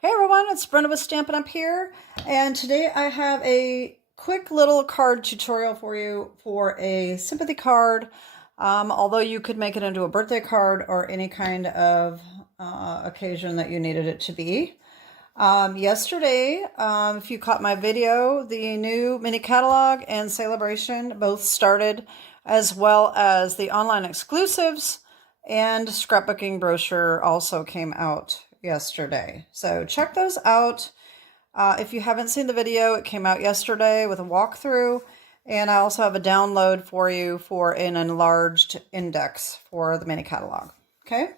Hey everyone, it's Brenda with Stampin' Up here, and today I have a quick little card tutorial for you for a sympathy card. Although you could make it into a birthday card or any kind of occasion that you needed it to be. Yesterday, if you caught my video, the new mini catalog and SALE-A-BRATION both started, as well as the online exclusives, and scrapbooking brochure also came out yesterday. So check those out. If you haven't seen the video, it came out yesterday with a walkthrough, and I also have a download for you for an enlarged index for the mini catalog. Okay,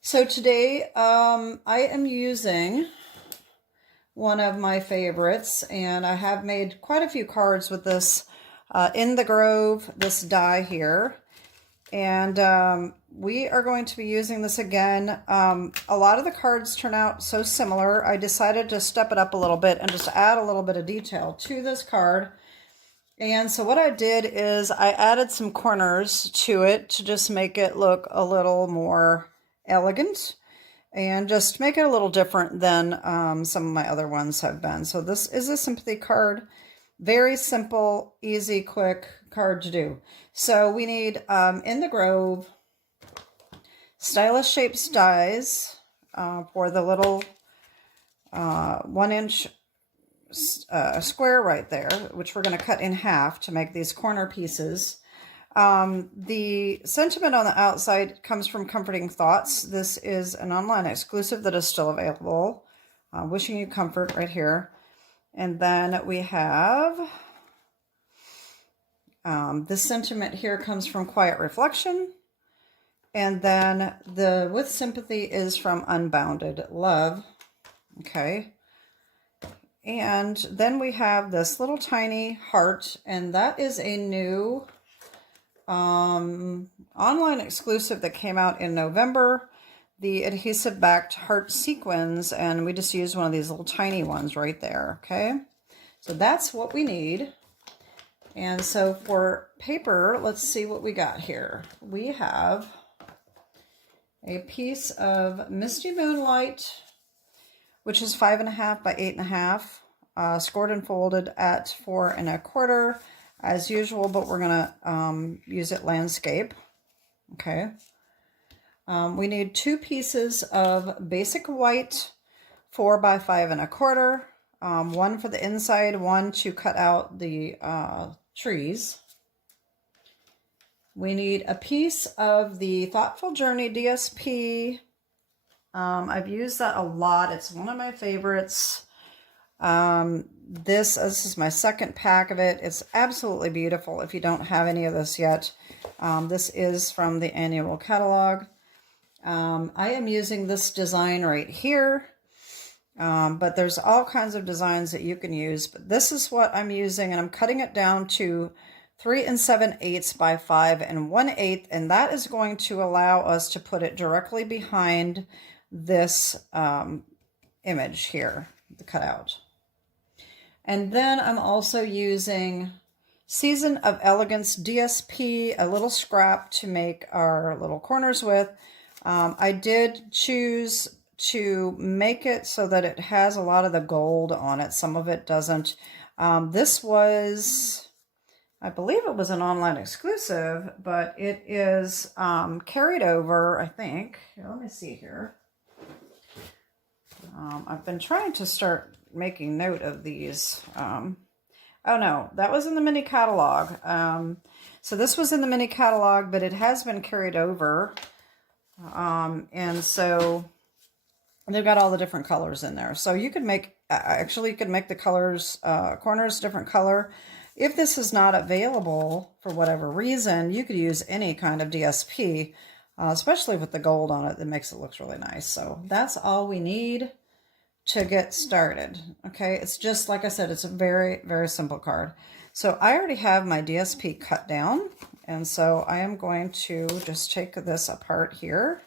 so today I am using one of my favorites, and I have made quite a few cards with this In the Gorve, this die here. And we are going to be using this again. A lot of the cards turn out so similar. I decided to step it up a little bit and just add a little bit of detail to this card. And so what I did is I added some corners to it to just make it look a little more elegant and just make it a little different than some of my other ones have been. So this is a sympathy card. Very simple, easy, quick card to do. So we need In the Gorve Stylish Shapes dies for the little 1-inch square right there, which we're going to cut in half to make these corner pieces. The sentiment on the outside comes from Comforting Thoughts. This is an online exclusive that is still available. Wishing you comfort right here. And then we have this sentiment here comes from Quiet Reflection. And then the With Sympathy is from Unbounded Love. Okay. And then we have this little tiny heart, and that is a new online exclusive that came out in November. The adhesive backed heart sequins, and we just used one of these little tiny ones right there. Okay, so that's what we need. And so for paper, let's see what we got here. We have a piece of Misty Moonlight, which is 5.5 by 8.5, scored and folded at 4 1/4 as usual, but we're gonna use it landscape. Okay. We need 2 pieces of basic white, 4 by 5 1/4, one for the inside, one to cut out the trees. We need a piece of the Ttoughtful Journey DSP. I've used that a lot. It's one of my favorites. This is my second pack of it. It's absolutely beautiful if you don't have any of this yet. This is from the annual catalog. I am using this design right here, but there's all kinds of designs that you can use. But this is what I'm using, and I'm cutting it down to 3 7/8 by 5 1/8, and that is going to allow us to put it directly behind this image here, the cutout. And then I'm also using Season of Elegance DSP, a little scrap to make our little corners with. I did choose to make it so that it has a lot of the gold on it. Some of it doesn't. This was, I believe it was an online exclusive, but it is carried over, I think. Here, let me see here. I've been trying to start making note of these. Oh no, that was in the mini catalog. So this was in the mini catalog, but it has been carried over. And so they've got all the different colors in there. So you could make, actually you could make the colors, corners different color. If this is not available for whatever reason, you could use any kind of DSP, especially with the gold on it that makes it look really nice. So that's all we need to get started. Okay, it's just, like I said, it's a very, very simple card. So I already have my DSP cut down, and so I am going to just take this apart here,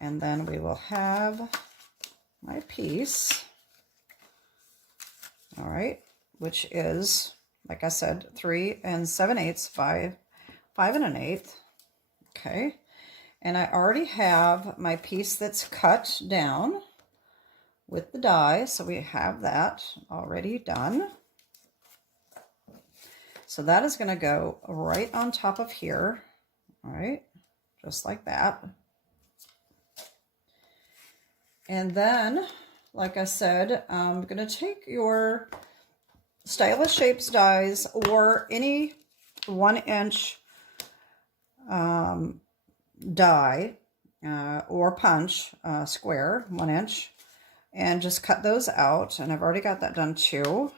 and then we will have my piece. All right, which is, like I said, 3 7/8 by 5 1/8. Okay, and I already have my piece that's cut down. with the die. So we have that already done. So that is going to go right on top of here. All right, just like that. And then, like I said, I'm going to take your Stylish Shapes dies or any 1-inch die or punch square, 1 inch, and just cut those out. And I've already got that done too.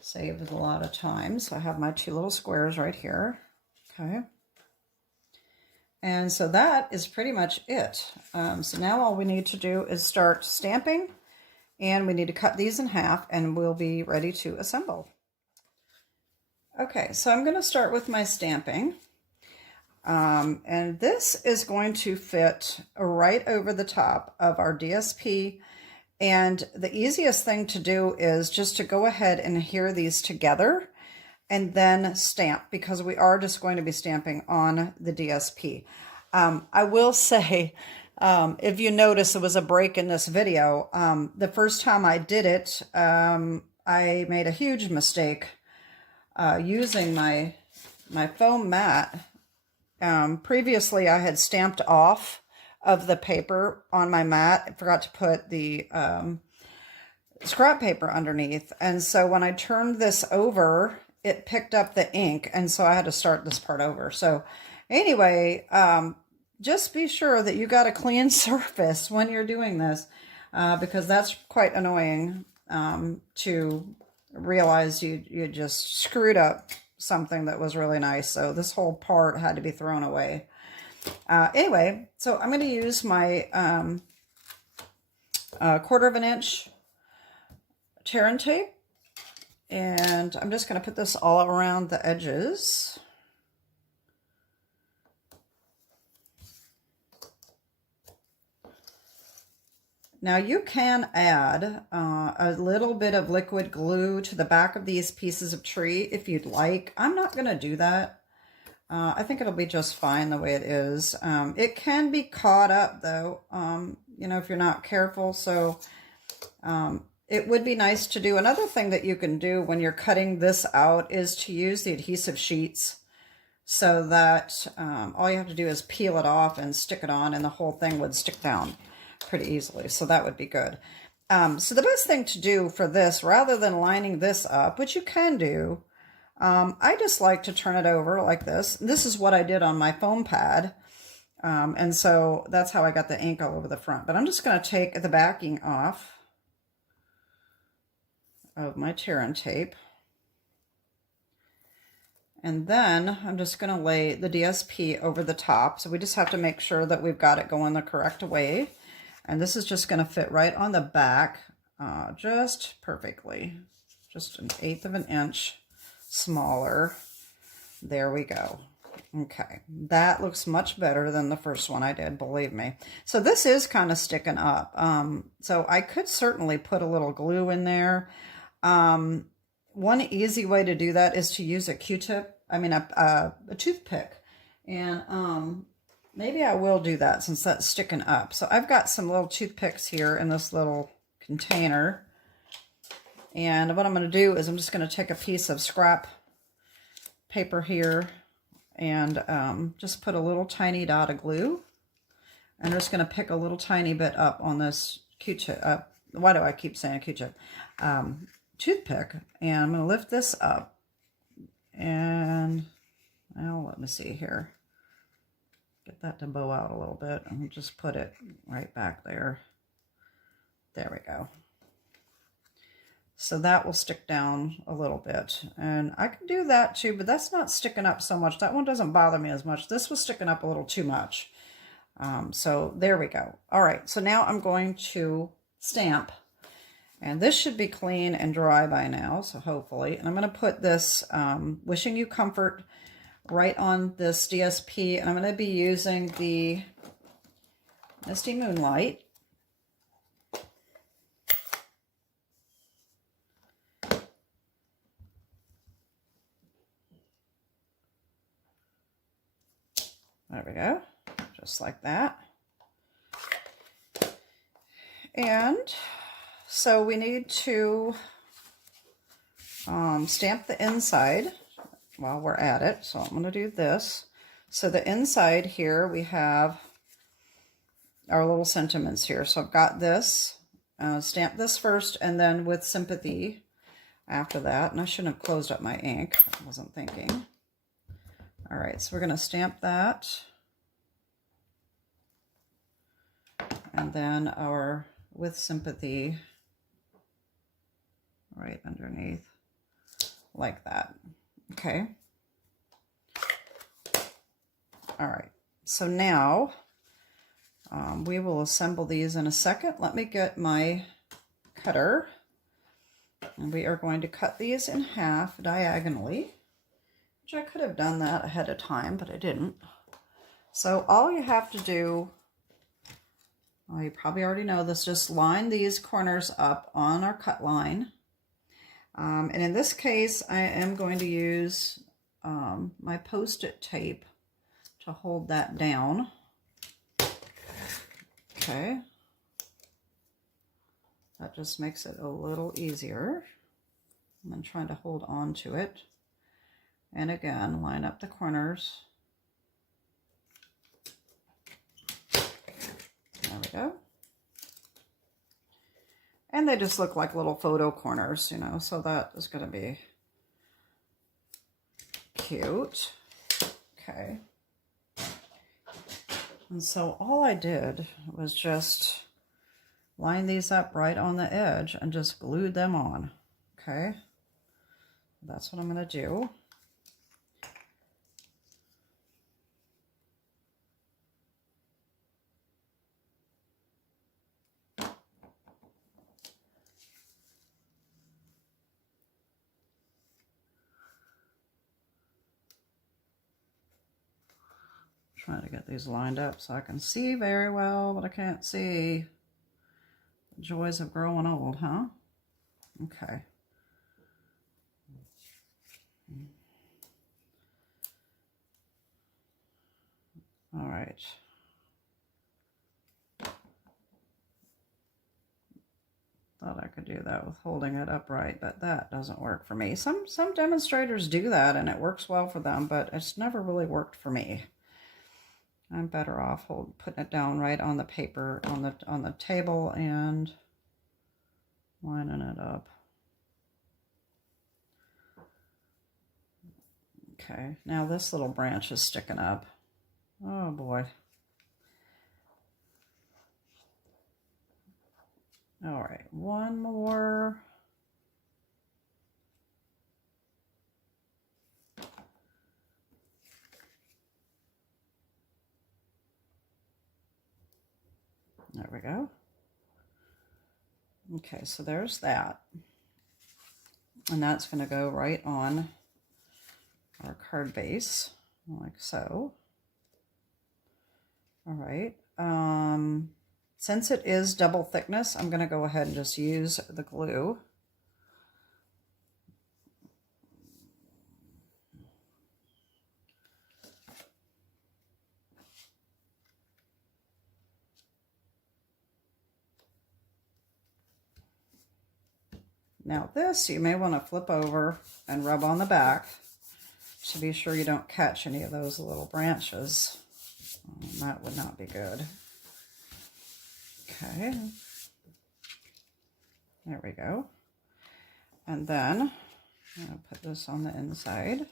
Saved a lot of time. So I have my 2 little squares right here. Okay. And so that is pretty much it. So now all we need to do is start stamping, and we need to cut these in half, and we'll be ready to assemble. Okay, so I'm going to start with my stamping. And this is going to fit right over the top of our DSP. And the easiest thing to do is just to go ahead and adhere these together and then stamp, because we are just going to be stamping on the DSP. I will say, if you notice there was a break in this video, the first time I did it, I made a huge mistake using my foam mat. Previously I had stamped off of the paper on my mat. I forgot to put the scrap paper underneath. And so when I turned this over, it picked up the ink. And so I had to start this part over. So anyway, just be sure that you got a clean surface when you're doing this, because that's quite annoying to realize you just screwed up something that was really nice. So this whole part had to be thrown away. Anyway, so I'm going to use my 1/4 inch tear and tape, and I'm just going to put this all around the edges. Now you can add a little bit of liquid glue to the back of these pieces of tree if you'd like. I'm not going to do that. I think it'll be just fine the way it is. It can be caught up though, you know, if you're not careful. So it would be nice to do. Another thing that you can do when you're cutting this out is to use the adhesive sheets, so that all you have to do is peel it off and stick it on, and the whole thing would stick down pretty easily. So that would be good. So the best thing to do for this, rather than lining this up, which you can do, I just like to turn it over like this. This is what I did on my foam pad. And so that's how I got the ink all over the front. But I'm just going to take the backing off of my tear and tape. And then I'm just going to lay the DSP over the top. So we just have to make sure that we've got it going the correct way. And this is just going to fit right on the back, just perfectly. Just 1/8 of an inch smaller. There we go. Okay, that looks much better than the first one I did, believe me. So this is kind of sticking up. So I could certainly put a little glue in there. One easy way to do that is to use a Q-tip, a toothpick. And maybe I will do that since that's sticking up. So I've got some little toothpicks here in this little container. And what I'm going to do is I'm just going to take a piece of scrap paper here and just put a little tiny dot of glue. I'm just going to pick a little tiny bit up on this Q-tip. Why do I keep saying Q-tip? Toothpick. And I'm going to lift this up. And, well, let me see here. Get that to bow out a little bit. And just put it right back there. There we go. So that will stick down a little bit. And I can do that too, but that's not sticking up so much. That one doesn't bother me as much. This was sticking up a little too much. So there we go. All right, so now I'm going to stamp. And this should be clean and dry by now, so hopefully. And I'm going to put this Wishing You Comfort right on this DSP. And I'm going to be using the Misty Moonlight. There we go, just like that. And so we need to stamp the inside while we're at it. So I'm going to do this. So the inside here, we have our little sentiments here. So I've got this, stamp this first, and then with Sympathy after that. And I shouldn't have closed up my ink. I wasn't thinking. All right, so we're going to stamp that. And then our with Sympathy right underneath like that. Okay. All right, so now we will assemble these in a second. Let me get my cutter, and we are going to cut these in half diagonally, which I could have done that ahead of time, but I didn't. So all you have to do, well, you probably already know this, just line these corners up on our cut line. And in this case, I am going to use my Post-it tape to hold that down. Okay. That just makes it a little easier. And then trying to hold on to it. And again, line up the corners. There we go. And they just look like little photo corners, you know, so that is going to be cute. Okay. And so all I did was just line these up right on the edge and just glued them on. Okay. That's what I'm going to do. Trying to get these lined up so I can see very well, but I can't see. The joys of growing old, huh? Okay. All right. Thought I could do that with holding it upright, but that doesn't work for me. Some demonstrators do that and it works well for them, but it's never really worked for me. I'm better off putting it down right on the paper, on the table, and lining it up. Okay, now this little branch is sticking up. Oh boy. All right, one more. There we go. Okay, so there's that. And that's going to go right on our card base, like so. All right. Since it is double thickness, I'm going to go ahead and just use the glue. Now this, you may want to flip over and rub on the back to be sure you don't catch any of those little branches. That would not be good. Okay. There we go. And then I'm going to put this on the inside.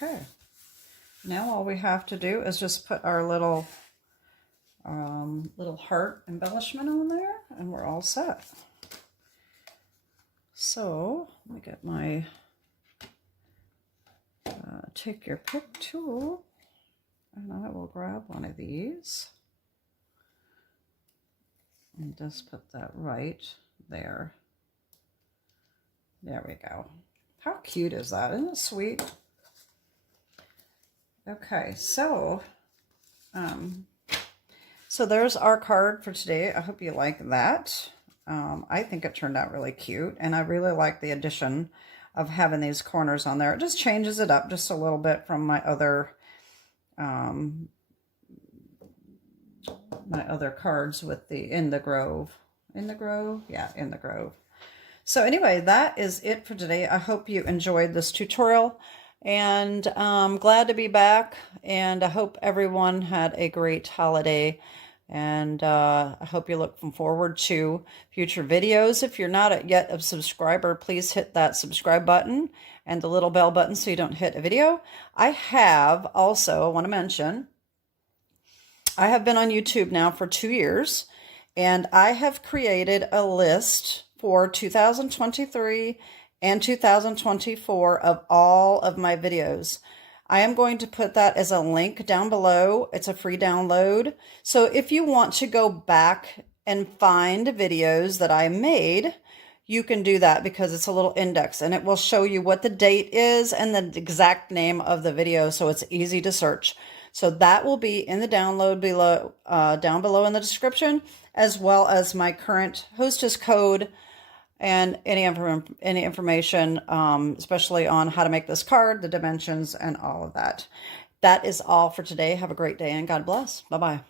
Okay, now all we have to do is just put our little heart embellishment on there, and we're all set. So let me get my take your pick tool, and I will grab one of these and just put that right there. There we go. How cute is that? Isn't it sweet? Okay, so So there's our card for today. I hope you like that. I think it turned out really cute, and I really like the addition of having these corners on there. It just changes it up just a little bit from my other cards with the In the Gorve. In the Gorve? Yeah, In the Gorve. So anyway, that is it for today. I hope you enjoyed this tutorial, and I'm glad to be back, and I hope everyone had a great holiday, and I hope you're looking forward to future videos. If you're not yet a subscriber, please hit that subscribe button and the little bell button so you don't hit a video. I have also, I want to mention, I have been on YouTube now for 2 years, and I have created a list for 2023 and 2024 of all of my videos. I am going to put that as a link down below. It's a free download. So if you want to go back and find videos that I made, you can do that because it's a little index, and it will show you what the date is and the exact name of the video, so it's easy to search. So that will be in the download below, down below in the description, as well as my current Hostess Code and any information, especially on how to make this card, the dimensions, and all of that. That is all for today. Have a great day, and God bless. Bye-bye.